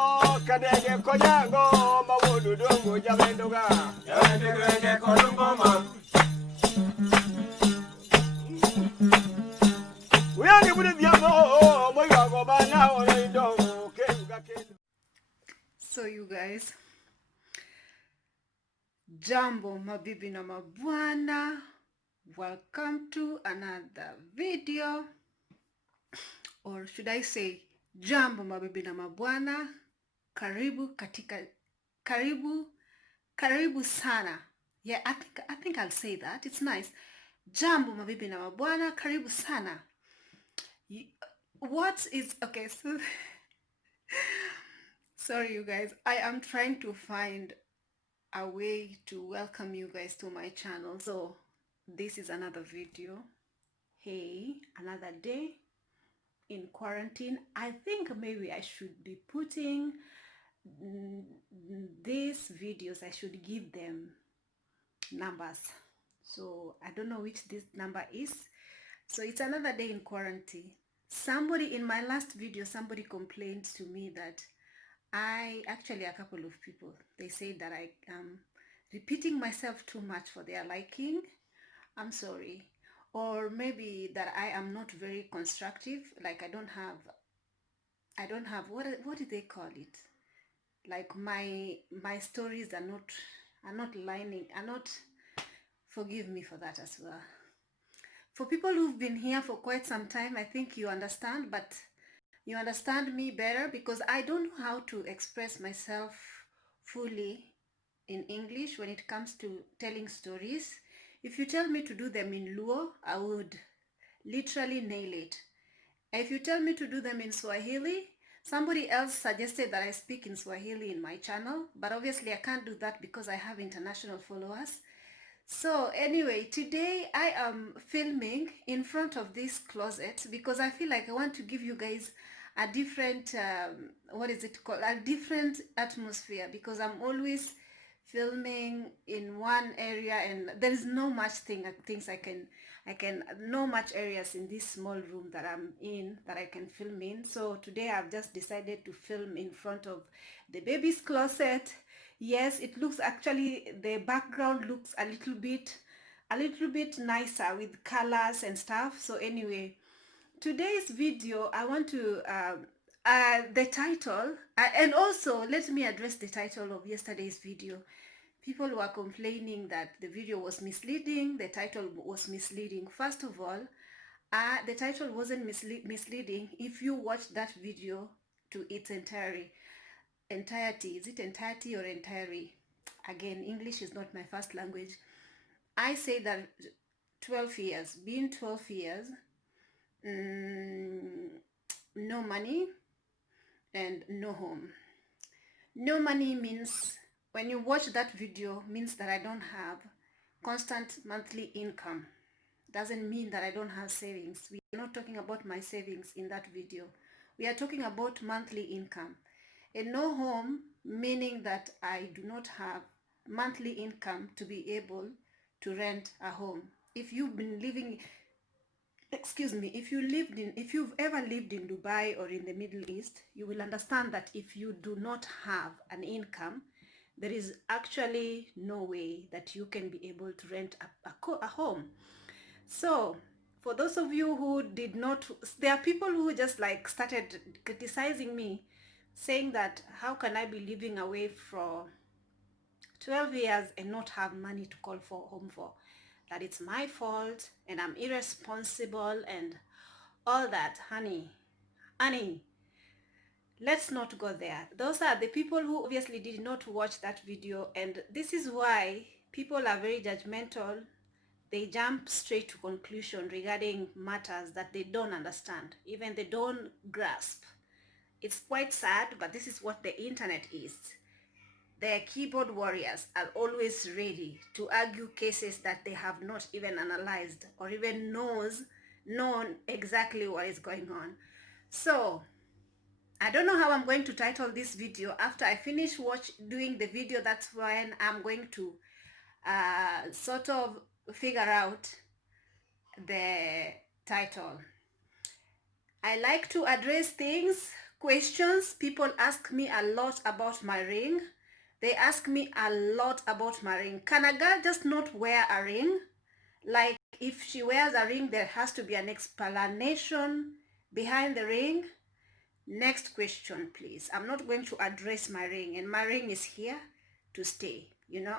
Kadege konyango mawodu dongo jabendoga jabendege kolumbo mam uyani budi diamo moyo go bana ole dongo keruga kedu. So you guys, jambo mabibi na mabwana, welcome to another video, or should I say jambo mabibi na mabwana, karibu katika karibu sana. Yeah, I think I'll say that. It's nice. Jambo mabibi na mabwana, karibu sana. What is okay, so sorry you guys, I am trying to find a way to welcome you guys to my channel. So this is another video. Hey, another day in quarantine. I think maybe I should be putting these videos, I should give them numbers. So I don't know which this number is. So it's another day in quarantine. Somebody in my last video, somebody complained to me that a couple of people, they say that I am repeating myself too much for their liking. I'm sorry. Or maybe that I am not very constructive, like I don't have what do they call it? Like my stories are not lining, are not, forgive me for that as well. For people who've been here for quite some time, I think you understand, but you understand me better because I don't know how to express myself fully in English when it comes to telling stories. If you tell me to do them in Luo, I would literally nail it. If you tell me to do them in Swahili, somebody else suggested that I speak in Swahili in my channel, but obviously I can't do that because I have international followers. So anyway, today I am filming in front of this closet because I feel like I want to give you guys a different, what is it called? A different atmosphere, because I'm always filming in one area and there is no much things I can no much areas in this small room that I'm in that I can film in. So today I've just decided to film in front of the baby's closet. Yes, it looks, actually the background looks a little bit nicer with colors and stuff. So anyway, today's video I want to the title, and also let me address the title of yesterday's video. People were complaining that the video was misleading, the title was misleading. First of all, the title wasn't misleading if you watch that video to its entirety. Is it entirety or entirety? Again, English is not my first language. I say that 12 years, being 12 years, no money and no home. No money means, when you watch that video, means that I don't have constant monthly income. Doesn't mean that I don't have savings. We are not talking about my savings in that video. We are talking about monthly income. And no home, meaning that I do not have monthly income to be able to rent a home. If you've been living, if you've ever lived in Dubai or in the Middle East, you will understand that if you do not have an income, there is actually no way that you can be able to rent a home. So for those of you who did not, there are people who just like started criticizing me, saying that how can I be living away for 12 years and not have money to call for home for, that it's my fault and I'm irresponsible and all that. Honey, let's not go there. Those are the people who obviously did not watch that video, and this is why people are very judgmental. They jump straight to conclusion regarding matters that they don't understand, even they don't grasp. It's quite sad, but this is what the internet is. Their keyboard warriors are always ready to argue cases that they have not even analyzed or even known exactly what is going on. So I don't know how I'm going to title this video. After I finish doing the video, that's when I'm going to sort of figure out the title. I like to address things questions. People ask me a lot about my ring. They ask me a lot about my ring. Can a girl just not wear a ring? Like, if she wears a ring, there has to be an explanation behind the ring. Next question, please. I'm not going to address my ring, and my ring is here to stay, you know.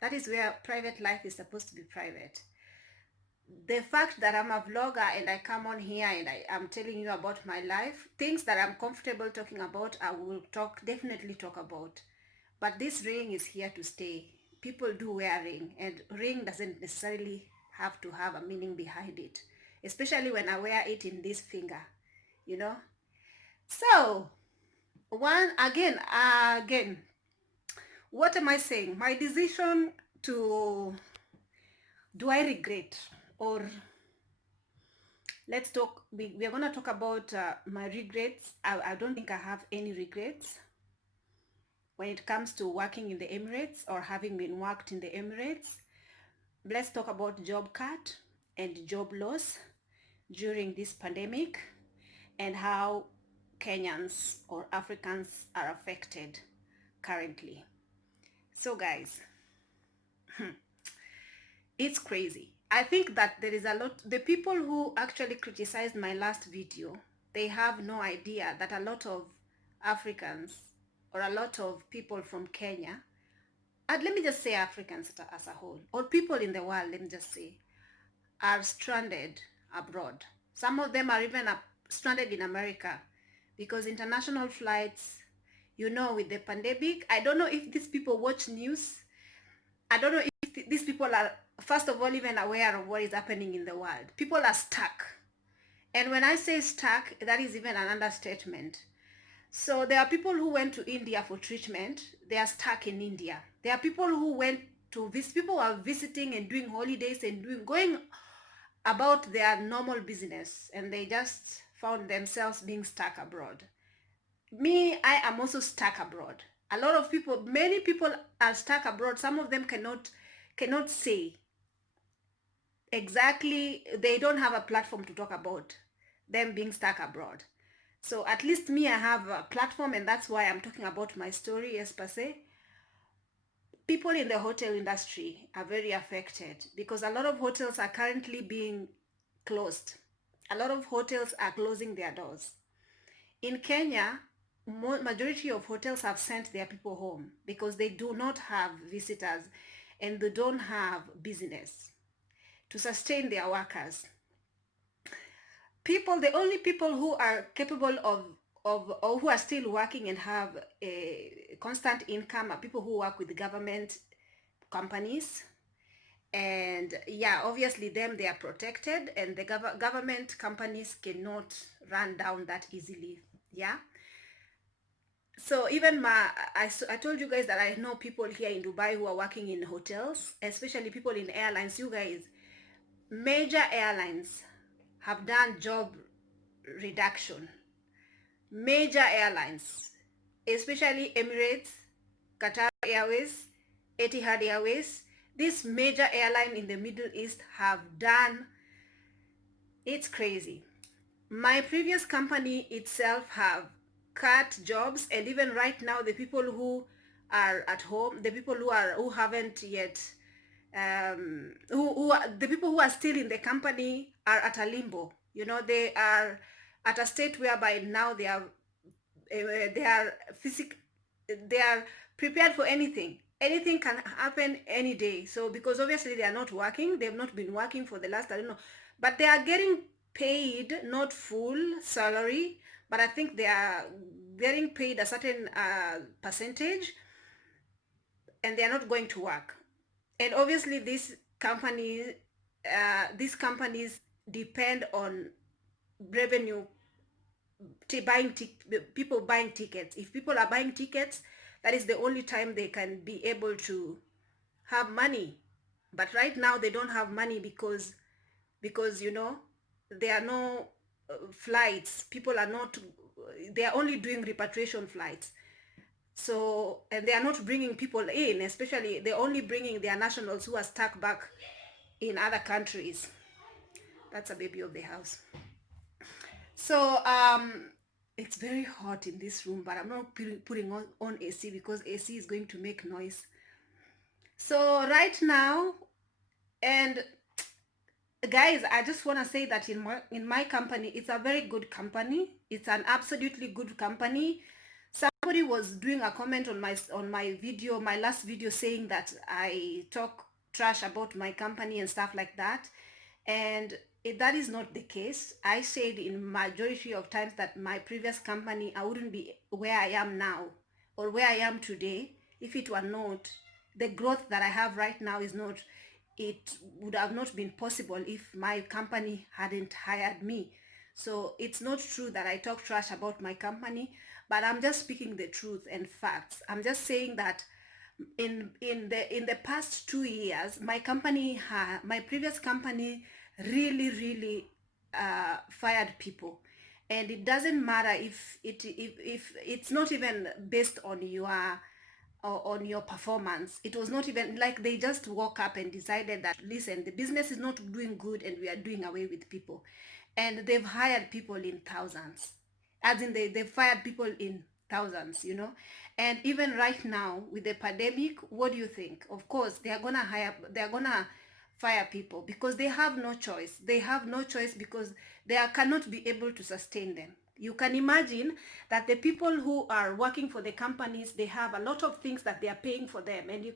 That is where private life is supposed to be private. The fact that I'm a vlogger and I come on here and I'm telling you about my life, things that I'm comfortable talking about, I will definitely talk about. But this ring is here to stay. People do wear ring, and ring doesn't necessarily have to have a meaning behind it, especially when I wear it in this finger, you know. So, again, what am I saying? My decision to, do I regret? Or let's talk, we're going to talk about my regrets. I don't think I have any regrets when it comes to working in the Emirates or having been worked in the Emirates. Let's talk about job cut and job loss during this pandemic and how Kenyans or Africans are affected currently. So guys, it's crazy. I think that there is a lot, the people who actually criticized my last video, they have no idea that a lot of Africans or a lot of people from Kenya, and let me just say Africans as a whole, or people in the world, let me just say, are stranded abroad. Some of them are even stranded in America because international flights, you know, with the pandemic, I don't know if these people watch news. I don't know if these people are, first of all, even aware of what is happening in the world. People are stuck. And when I say stuck, that is even an understatement. So there are people who went to India for treatment. They are stuck in India. There are people who went to visit, people who are visiting and doing holidays and going about their normal business, and they just found themselves being stuck abroad. Me, I am also stuck abroad. A lot of people, many people are stuck abroad. Some of them cannot say exactly, they don't have a platform to talk about them being stuck abroad. So at least me, I have a platform, and that's why I'm talking about my story as per se. People in the hotel industry are very affected because a lot of hotels are currently being closed. A lot of hotels are closing their doors. In Kenya, majority of hotels have sent their people home because they do not have visitors and they don't have business to sustain their workers. The only people who are capable of or who are still working and have a constant income are people who work with government companies. And yeah, obviously they are protected, and the government companies cannot run down that easily. Yeah. So even I told you guys that I know people here in Dubai who are working in hotels, especially people in airlines. You guys, major airlines have done job reduction. Major airlines, especially Emirates, Qatar Airways, Etihad Airways, this major airline in the Middle East have done, it's crazy. My previous company itself have cut jobs, and even right now the people who are at home, the people who haven't yet the people who are still in the company are at a limbo. You know, they are at a state whereby now they are they are prepared for anything. Anything can happen any day. So because obviously they are not working, they've not been working for the last, I don't know, but they are getting paid, not full salary, but I think they are getting paid a certain percentage, and they are not going to work. And obviously these companies depend on revenue, people buying tickets. If people are buying tickets, that is the only time they can be able to have money. But right now they don't have money because you know, there are no flights. People are not, they are only doing repatriation flights. So, and they are not bringing people in, especially they're only bringing their nationals who are stuck back in other countries. That's a baby of the house. So It's very hot in this room, but I'm not putting on AC because AC is going to make noise. So right now, and guys, I just want to say that in my company, it's a very good company. It's an absolutely good company. Somebody was doing a comment on my video, my last video, saying that I talk trash about my company and stuff like that. And that is not the case. I said in majority of times that my previous company, I wouldn't be where I am now or where I am today if it were not the growth that I have right now. Is not, it would have not been possible if my company hadn't hired me. So it's not true that I talk trash about my company, but I'm just speaking the truth and facts. I'm just saying that in the past 2 years, my previous company really fired people. And it doesn't matter if it's not even based on your performance. It was not even like they just woke up and decided that, listen, the business is not doing good and we are doing away with people. And they've hired people in thousands, as in they've fired people in thousands, and even right now with the pandemic, what do you think? Of course they're gonna fire people because they have no choice. They have no choice because they cannot be able to sustain them. You can imagine that the people who are working for the companies, they have a lot of things that they are paying for them, and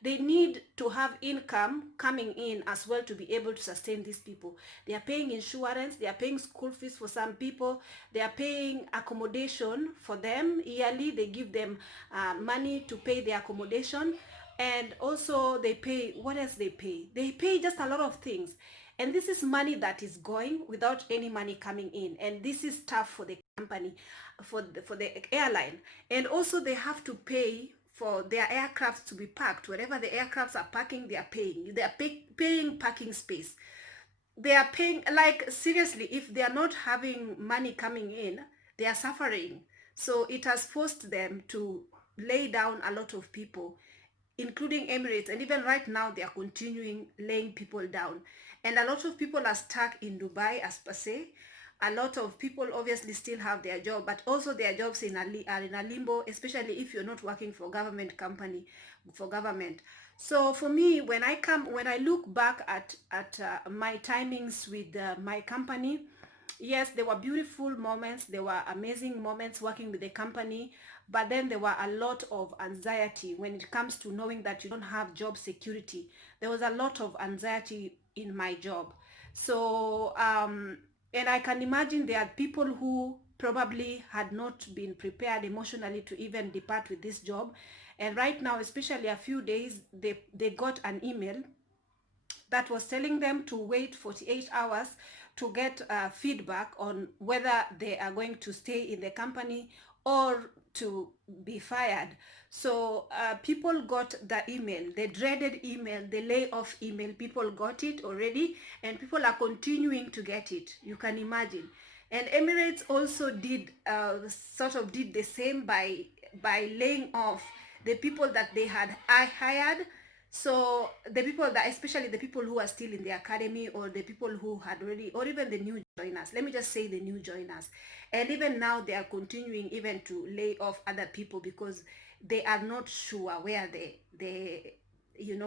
they need to have income coming in as well to be able to sustain these people. They are paying insurance, they are paying school fees for some people, they are paying accommodation for them yearly. They give them money to pay their accommodation, and also they pay, what else they pay just a lot of things. And this is money that is going without any money coming in, and this is tough for the company, for the airline. And also they have to pay for their aircrafts to be parked. Wherever the aircrafts are parking, they are paying parking space. They are paying, like, seriously, if they are not having money coming in, they are suffering. So it has forced them to lay down a lot of people, including Emirates. And even right now, they are continuing laying people down. And a lot of people are stuck in Dubai, as per se. A lot of people obviously still have their job, but also their jobs are in a limbo, especially if you're not working for government. So for me, when I look back at my timings with my company, yes, there were beautiful moments, there were amazing moments working with the company, but then there were a lot of anxiety when it comes to knowing that you don't have job security. There was a lot of anxiety in my job. So and I can imagine there are people who probably had not been prepared emotionally to even depart with this job. And right now, especially a few days, they got an email that was telling them to wait 48 hours to get feedback on whether they are going to stay in the company or to be fired. So people got the email, the dreaded email, the layoff email. People got it already, and people are continuing to get it. You can imagine. And Emirates also did sort of did the same by laying off the people that they had hired. So the people that, especially the people who are still in the academy, or the people who had already, or even the new joiners, let me just say the new joiners. And even now they are continuing even to lay off other people because they are not sure where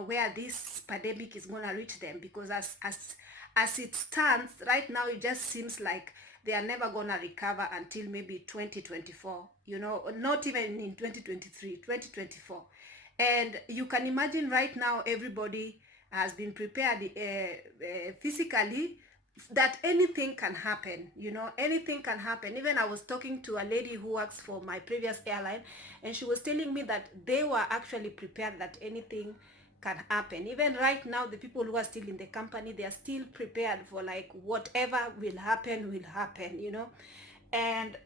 where this pandemic is going to reach them. Because as it stands right now, it just seems like they are never going to recover until maybe 2024, not even in 2023, 2024. And you can imagine right now everybody has been prepared physically, that anything can happen. Anything can happen. Even I was talking to a lady who works for my previous airline, and she was telling me that they were actually prepared that anything can happen. Even right now, the people who are still in the company, they are still prepared for, like, whatever will happen. And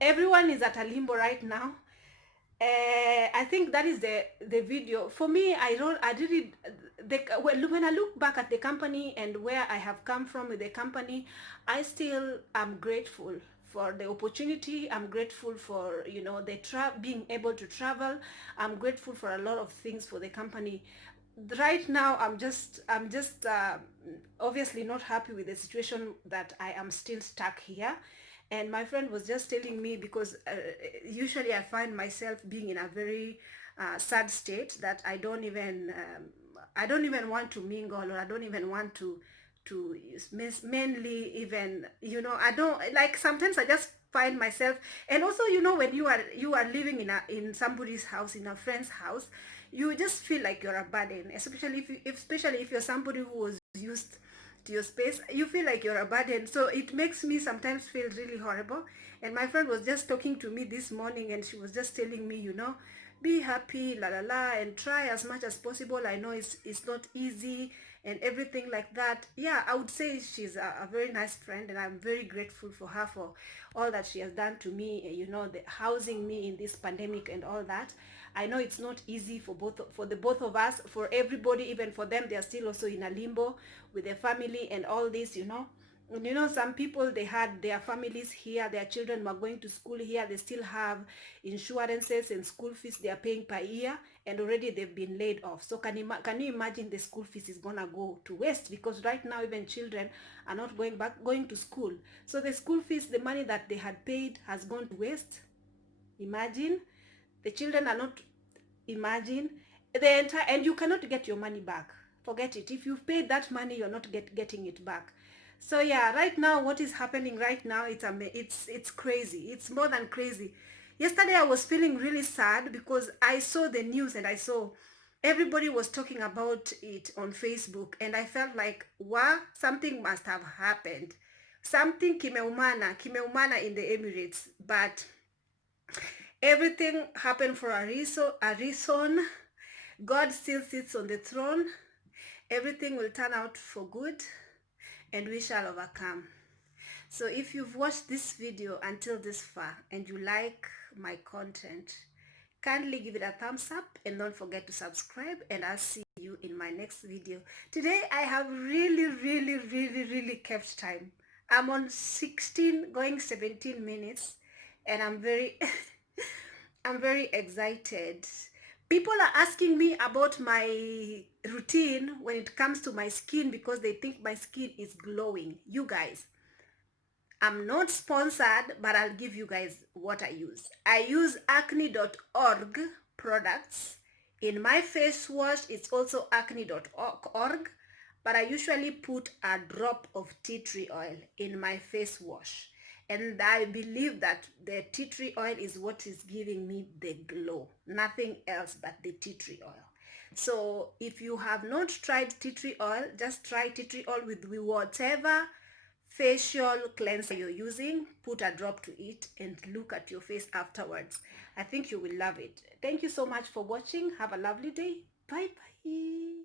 everyone is at a limbo right now. I think that is the video. For me, I really, when I look back at the company and where I have come from with the company, I still am grateful for the opportunity. I'm grateful for being able to travel. I'm grateful for a lot of things for the company. Right now, I'm just obviously not happy with the situation that I am still stuck here. And my friend was just telling me, because usually I find myself being in a very sad state, that I don't even want to mingle, or I don't even want to mainly even, you know, I don't like, sometimes I just find myself. And also, you know, when you are living in somebody's house, in a friend's house, you just feel like you're a burden, especially if you're somebody who was used to your space. You feel like you're a burden, so it makes me sometimes feel really horrible. And my friend was just talking to me this morning, and she was just telling me, you know, be happy, la la la, and try as much as possible. I know it's not easy and everything like that. Yeah, I would say she's a very nice friend, and I'm very grateful for her for all that she has done to me, you know, the housing me in this pandemic and all that. I know it's not easy for the both of us, for everybody. Even for them, they are still also in a limbo with their family and all this, you know. And you know, some people, they had their families here, their children were going to school here, they still have insurances and school fees they are paying per year, and already they've been laid off. So can you imagine the school fees is gonna go to waste? Because right now even children are not going to school. So the school fees, the money that they had paid, has gone to waste. Imagine, the children are not, imagine the entire, and you cannot get your money back. Forget it. If you've paid that money, you're not getting it back. So yeah, right now, what is happening right now, it's crazy. It's more than crazy. Yesterday I was feeling really sad because I saw the news, and I saw everybody was talking about it on Facebook, and I felt like, wow, something must have happened. Something kimeumana in the Emirates, but everything happened for a reason. God still sits on the throne. Everything will turn out for good, and we shall overcome. So if you've watched this video until this far and you like my content, kindly give it a thumbs up, and don't forget to subscribe, and I'll see you in my next video. Today I have really kept time. I'm on 16 going 17 minutes, and I'm very I'm very excited. People are asking me about my routine when it comes to my skin, because they think my skin is glowing. You guys, I'm not sponsored, but I'll give you guys what I use. I use acne.org products. In my face wash, it's also acne.org, but I usually put a drop of tea tree oil in my face wash. And I believe that the tea tree oil is what is giving me the glow. Nothing else but the tea tree oil. So if you have not tried tea tree oil, just try tea tree oil with whatever facial cleanser you're using. Put a drop to it and look at your face afterwards. I think you will love it. Thank you so much for watching. Have a lovely day. Bye bye.